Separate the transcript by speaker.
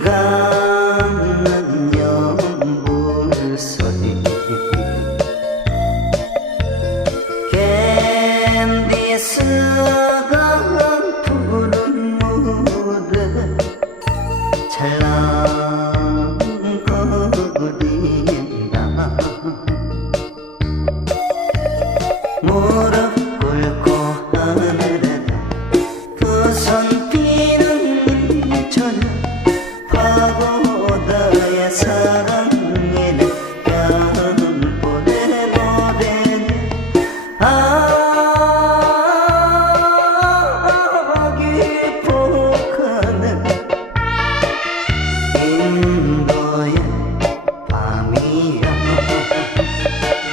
Speaker 1: 가는 연불소리 캔디 스가 푸른 무대 찰랑거린다 무릎 ಬೋಧಯ ಸಾ